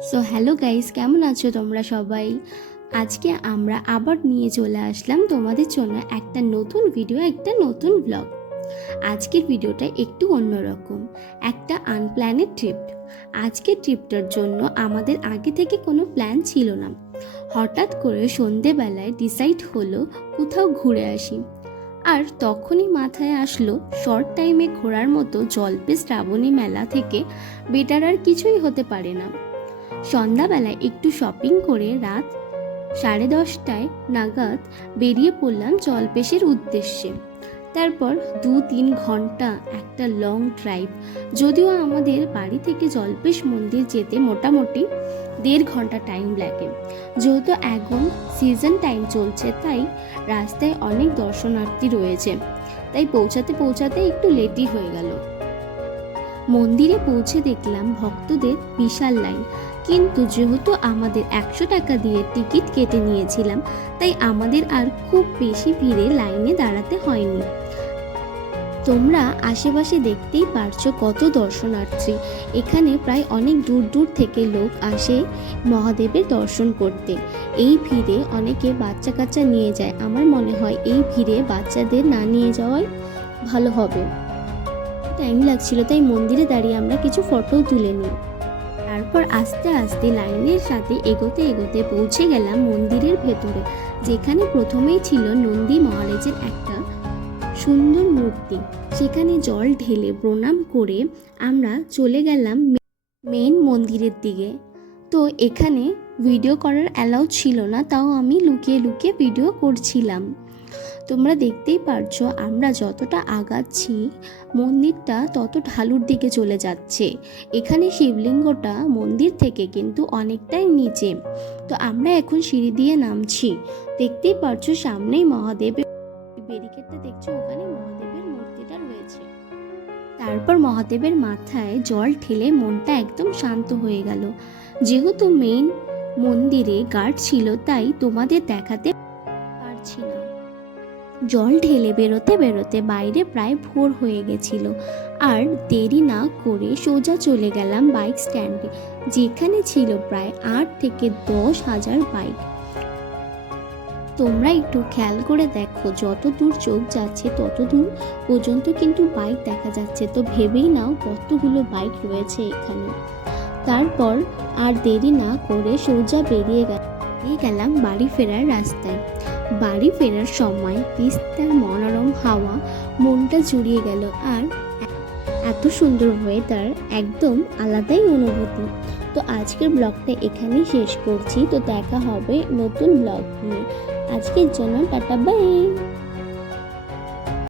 So hello guys, কেমন আছো তোমরা সবাই? আজকে আমরা আবার নিয়ে চলে আসলাম তোমাদের জন্য একটা নতুন ভিডিও, একটা নতুন ব্লগ। আজকের ভিডিওটা একটু অন্যরকম, একটা আনপ্ল্যানেড ট্রিপ। আজকের ট্রিপটার জন্য আমাদের আগে থেকে কোনো প্ল্যান ছিল না। হঠাৎ করে সন্ধেবেলায় ডিসাইড হলো কোথাও ঘুরে আসি। আর তখনই মাথায় আসলো শর্ট টাইমে ঘোরার মতো জলপে শ্রাবণী মেলা থেকে বেটার আর কিছুই হতে পারে না। সন্ধ্যাবেলায় একটু শপিং করে রাত 10:30 নাগাদ বেরিয়ে পড়লাম জলপেশের উদ্দেশ্যে। তারপর 2-3 ঘন্টা একটা লং ড্রাইভ। যদিও আমাদের বাড়ি থেকে জলপেশ মন্দির যেতে মোটামুটি 1.5 ঘন্টা টাইম লাগে। যেহেতু এখন সিজন টাইম চলছে, তাই রাস্তায় অনেক দর্শনার্থী রয়েছে, তাই পৌঁছাতে পৌঁছাতে একটু লেটই হয়ে গেল। মন্দিরে পৌঁছে দেখলাম ভক্তদের বিশাল লাইন, কিন্তু যেহেতু আমাদের 100 টাকা দিয়ে টিকিট কেটে নিয়েছিলাম, তাই আমাদের আর খুব বেশি ভিড়ে লাইনে দাঁড়াতে হয়নি। তোমরা আশেপাশে দেখতেই পারছো কত দর্শনার্থী। এখানে প্রায় অনেক দূর দূর থেকে লোক আসে মহাদেবের দর্শন করতে। এই ভিড়ে অনেকে বাচ্চা কাচ্চা নিয়ে যায়। আমার মনে হয় এই ভিড়ে বাচ্চাদের না নিয়ে যাওয়াই ভালো হবে। টাইম লাগছিল, তাই মন্দিরে দাঁড়িয়ে আমরা কিছু ফটোও তুলে নিই। তারপর আস্তে আস্তে লাইনের সাথে এগোতে এগোতে পৌঁছে গেলাম মন্দিরের ভেতরে, যেখানে প্রথমেই ছিল নন্দী মহারাজের একটা সুন্দর মূর্তি। সেখানে জল ঢেলে প্রণাম করে আমরা চলে গেলাম মেন মন্দিরের দিকে। তো এখানে ভিডিও করার অ্যালাউ ছিল না, তাও আমি লুকিয়ে লুকিয়ে ভিডিও করছিলাম। তোমরা দেখতেই পারছো আমরা যতটা আগাচ্ছি মন্দিরটা তত ঢালুর দিকে চলে যাচ্ছে। এখানে শিবলিঙ্গটা মন্দির থেকে কিন্তু অনেকটাই নিচে। তো আমরা এখন সিঁড়ি দিয়ে নামছি। দেখতেই পারছো সামনেই মহাদেবের ব্যারিকেডটা দেখছো, ওখানে মহাদেবের মূর্তিটা রয়েছে। তারপর মহাদেবের মাথায় জল ঢেলে মনটা একদম শান্ত হয়ে গেল। যেহেতু মেইন মন্দিরে গার্ড ছিল, তাই তোমাদের দেখাতে পারছি না। জল ঢেলে বেরোতে বেরোতে বাইরে প্রায় ভোর হয়ে গেছিল। আর দেরি না করে সোজা চলে গেলাম বাইক স্ট্যান্ডে, যেখানে ছিল প্রায় 8 থেকে 10 হাজার বাইক। তোমরা একটু খেয়াল করে দেখো, যত দূর চোখ যাচ্ছে তত দূর পর্যন্ত কিন্তু বাইক দেখা যাচ্ছে। তো ভেবেই নাও কতগুলো বাইক রয়েছে এখানে। তারপর আর দেরি না করে সোজা বেরিয়ে গেলাম বাড়ি ফেরার রাস্তায়। বাড়ি ফেরার সময় তিস্তার মনোরম হাওয়া মনটা জুড়িয়ে গেল, আর এত সুন্দর ওয়েদার, একদম আলাদাই অনুভূতি। তো আজকের ব্লগটা এখানেই শেষ করছি। তো দেখা হবে নতুন ব্লগ নিয়ে। আজকের জন্য টাটা, বাই।